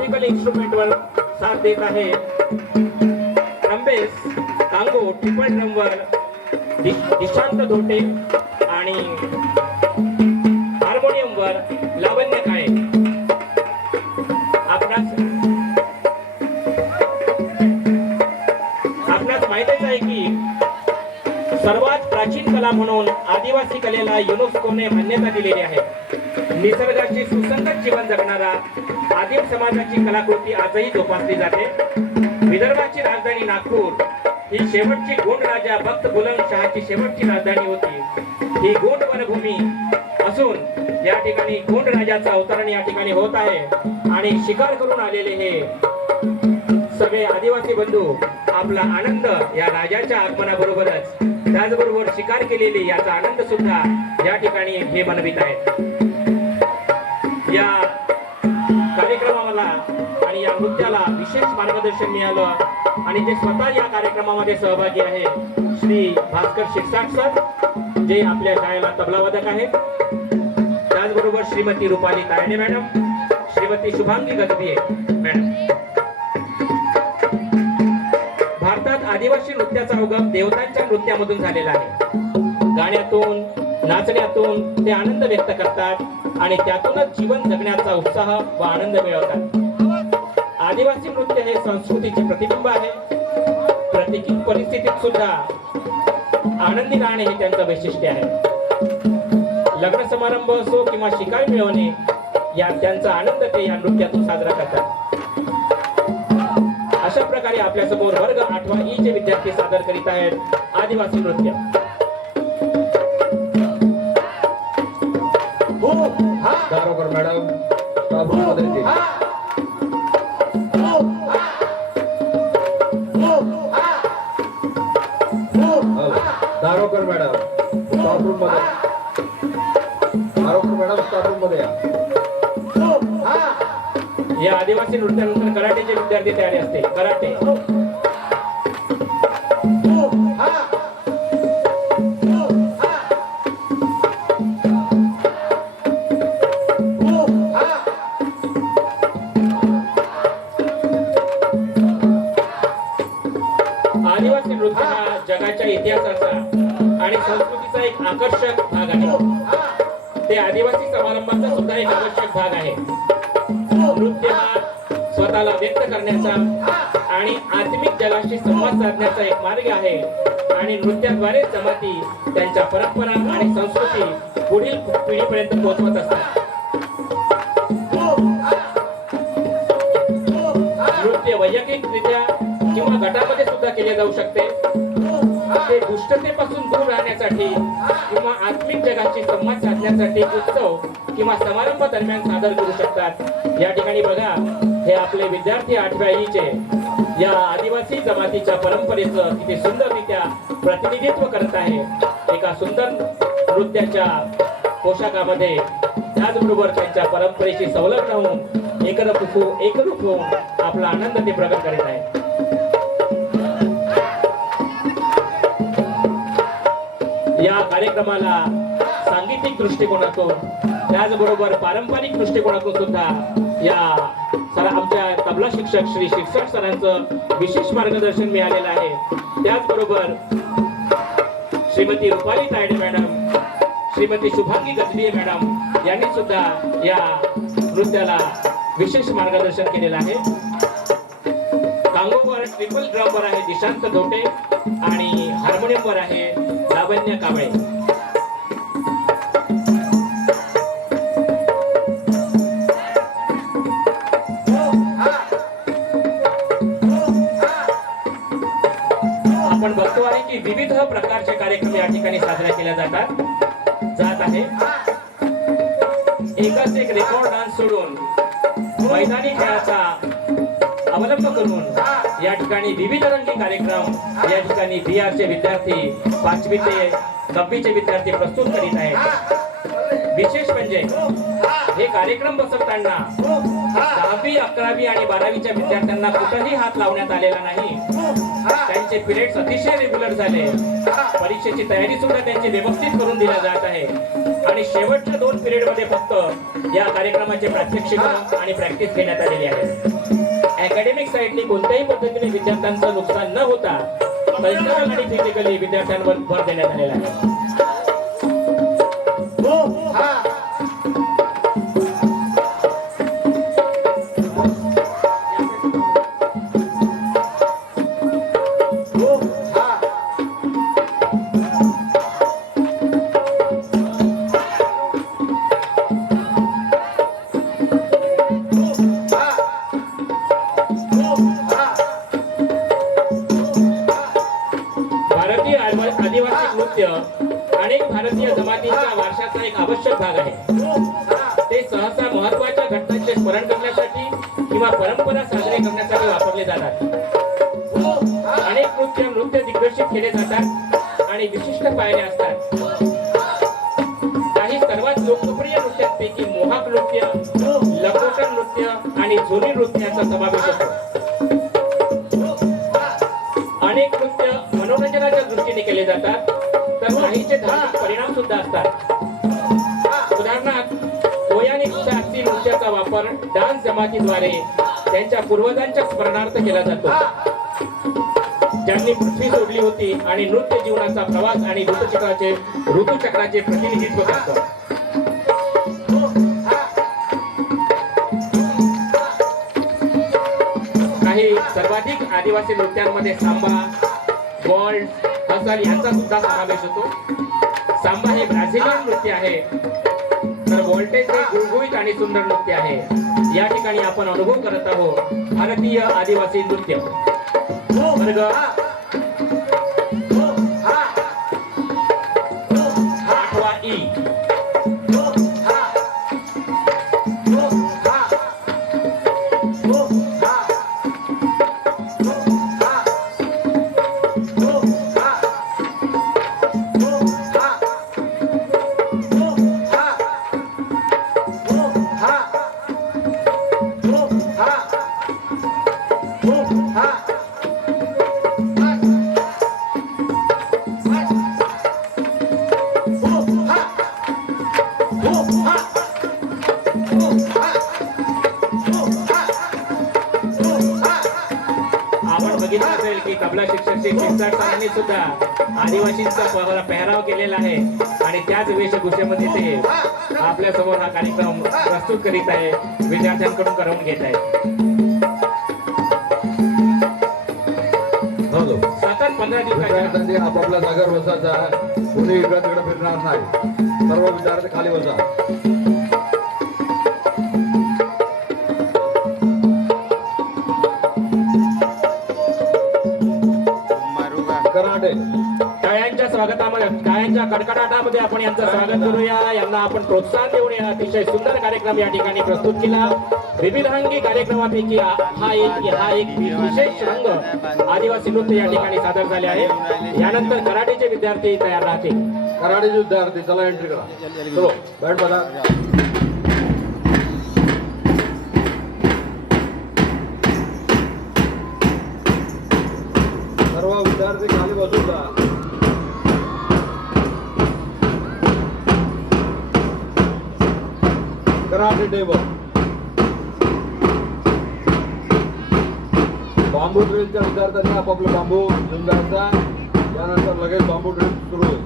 Musical इन्स्ट्रुमेंटवर साथ देत आहे रंबेस कांगो ट्रिपल ड्रमवर निशांत धोटे आणि हार्मोनियमवर लावण्य काळे. आपणास माहितीच आहे की सर्वात प्राचीन कला म्हणून आदिवासी कलेला युनेस्कोने मान्यता दिलेली आहे. निसर्गाची सुसंगत जीवन जगणारा आदिम समाजाची कलाकृती आजही जोपासली जाते. विदर्भाची राजधानी नागपूर ही शेवटची गोंड राजा भक्त बुलंदशहाची शेवटची राजधानी होती. ही गोंड वनभूमी असून या ठिकाणी गोंड राजाचा अवतरण या ठिकाणी होत आहे आणि शिकार करून आलेले हे सगळे आदिवासी बंधू आपला आनंद या राजाच्या आगमनाबरोबरच त्याचबरोबर शिकार केलेली याचा आनंद सुद्धा या ठिकाणी हे मनवित आहेत. या कार्यक्रमाला आणि या नृत्याला विशेष मार्गदर्शन मिळालं आणि ते स्वतः या कार्यक्रमामध्ये सहभागी आहे श्री भास्कर शिरसाट सर जे आपल्या शाळेला तबलावादक आहेत. त्याचबरोबर श्रीमती रुपाली तायडे मॅडम, श्रीमती शुभांगी गजबिये मॅडम. भारतात आदिवासी नृत्याचा उगम देवतांच्या नृत्यामधून झालेला आहे. गाण्यातून नाचण्यातून ते आनंद व्यक्त करतात आणि त्यातूनच जीवन जगण्याचा उत्साह व आनंद मिळवतात. आदिवासी नृत्य हे संस्कृतीचे प्रतिबिंब आहे. प्रतिकूल परिस्थितीत सुद्धा आनंदी राहणे हे त्यांचं वैशिष्ट्य आहे. लग्न समारंभ असो किंवा शिकार मिळवणे या त्यांचा आनंद ते या नृत्यातून साजरा करतात. अशा प्रकारे आपल्या समोर वर्ग 8वा ई चे विद्यार्थी सादर करीत आहेत आदिवासी नृत्य. दारोकर मॅडम स्टाफ रूम मध्ये दारोकर मॅडम स्टाफ रूम मध्ये दारोकर मॅडम स्टाफ रूम मध्ये या आदिवासी नृत्यानंतर कराटेचे विद्यार्थी तयारी असते. कराटे आदिवासी नृत्य हा जगाच्या इतिहासाचा आणि संस्कृतीचा एक आकर्षक भाग आहे. ते आदिवासी समारंभाचा सुद्धा एक आवश्यक भाग आहे. नृत्य हा स्वतःला व्यक्त करण्याचा आणि आत्मिक जगाशी संवाद साधण्याचा एक मार्ग आहे आणि नृत्याद्वारे जमाती त्यांच्या परंपरा आणि संस्कृती पुढील पिढीपर्यंत पोहोचवत असतात. नृत्य वैयक्तिकरित्या किंवा गटामध्ये सुद्धा केले जाऊ शकते. ते दुष्टतेपासून दूर राहण्यासाठी किंवा आत्मिक जगाशी संवाद साधण्यासाठी उत्सव किंवा समारंभ दरम्यान सादर करू शकतात. या ठिकाणी बघा हे आपले विद्यार्थी 8व्या ई चे या आदिवासी जमातीच्या परंपरेचं किती सुंदररित्या प्रतिनिधित्व करत आहे. एका सुंदर नृत्याच्या पोशाखामध्ये त्याचबरोबर त्यांच्या परंपरेशी संलग्न होऊन एकरूप होऊन आपला आनंद ते प्रकट करीत आहे. या कार्यक्रमाला सांगीतिक दृष्टिकोनातून त्याचबरोबर पारंपरिक दृष्टिकोनातून सुद्धा या आमच्या तबला शिक्षक श्री शिरसाट सरांचं विशेष मार्गदर्शन मिळालेलं आहे. त्याचबरोबर श्रीमती रुपाली तायडे मॅडम, श्रीमती शुभांगी गजबिये मॅडम यांनी सुद्धा या नृत्याला विशेष मार्गदर्शन केलेलं आहे. कांगोवर ट्रिपल ड्रमवर आहे निशांत धोटे आणि हार्मोनियमवर आहे लावण्य कांबळे. आपण बघतो आहे की विविध प्रकारचे कार्यक्रम या ठिकाणी साजरे केले जात आहे. एकच एक रेकॉर्ड डान्स सोडून मैदानी खेळाचा अवलंब करून या ठिकाणी विविध रंगी कार्यक्रम या ठिकाणी बिहारचे विद्यार्थी 5वी ते 10वीचे विद्यार्थी प्रस्तुत करीत आहेत. विशेष म्हणजे हे कार्यक्रम बसवताना 10वी, 11वी आणि 12वीच्या विद्यार्थ्यांना कुठेही हात लावण्यात आलेला नाही त्यांचे पिरियड्स अतिशय रेग्युलर झाले. परीक्षेची तयारी सुद्धा त्यांची व्यवस्थित करून दिल्या जात आहे. आणि शेवटच्या 2 पिरियड मध्ये फक्त या कार्यक्रमाचे प्रात्यक्षिक आणि प्रॅक्टिस घेण्यात आलेली आहे. अकॅडमिक साईडनी कोणत्याही पद्धतीने विद्यार्थ्यांचं नुकसान न होता कल्चरल आणि फिजिकली विद्यार्थ्यांवर भर देण्यात आलेला आहे. भारतीय आदिवासी नृत्य अनेक भारतीय जमातींच्या वारशाचा एक आवश्यक भाग आहे. ते सहसा महत्वाच्या घटनांचे स्मरण करण्यासाठी किंवा परंपरा साजरे करण्यासाठी वापरले जातात. अनेक नृत्य दिग्दर्शित केले जातात आणि विशिष्ट पायऱ्या असतात. काही सर्वात लोकप्रिय नृत्यांपैकी मोहाक नृत्य, लखोटा नृत्य आणि झोली नृत्य यांचा समावेश होतो. अनेक नृत्य मनोरंजनाच्या दृष्टीने केले जातात, तर काहीचे धार्मिक परिणाम सुद्धा असतात. उदाहरणार्थ कोयानिक शास्त्रीय नृत्याचा वापर डान्स जमातीद्वारे त्यांच्या पूर्वजांच्या स्मरणार्थ केला जातो, ज्यांनी पृथ्वी सोडली होती आणि नृत्य जीवनाचा प्रवास आणि ऋतुचक्राचे प्रतिनिधित्व करतो. काही सर्वाधिक आदिवासी नृत्यांमध्ये सांबा, वॉल्ट्ज, हसल यांचा सुद्धा समावेश होतो. सांबा हे ब्राझिलियन नृत्य आहे, तर वॉल्टेज हे गुळगुळीत आणि सुंदर नृत्य आहे. या ठिकाणी आपण अनुभव करत आहोत भारतीय आदिवासी नृत्य. वर्ग 8वा ई. आपण बघितलं असेल की तबला शिक्षक श्री शिरसाट सरांनी सुद्धा आदिवासींचा पेहराव केलेला आहे आणि त्याच वेशभूषेमध्ये ते आपल्या समोर हा कार्यक्रम प्रस्तुत करीत आहे, विद्यार्थ्यांकडून करवून घेत आहे. सतत 15 दिवसाच्या विद्यार्थ्यांनी आपापल्या जागेवर बसायचा, कोणी इकडे तिकडे फिरणार नाही. सर्व विद्यार्थी खाली बसा. कराटे टाळ्यांच्या कडकडाटामध्ये आपण यांचं स्वागत करूया. यांना आपण प्रोत्साहन देऊन या अतिशय सुंदर कार्यक्रम या ठिकाणी प्रस्तुत केला. विविधांगी कार्यक्रमापैकी हा एक विशेष रंग आदिवासी नृत्य या ठिकाणी सादर झाले आहे. यानंतर कराटेचे विद्यार्थी तयार राहतील. कराटेचे विद्यार्थी चला एंट्री करा. चलो बॅट बघा. सर्व विद्यार्थी खाली बसून जा. Karate table. बांबू ड्रिलच्या विद्यार्थ्यांनी आपापला बांबू घेऊन जायचा. त्यानंतर लगेच बांबू ड्रिल सुरू होईल.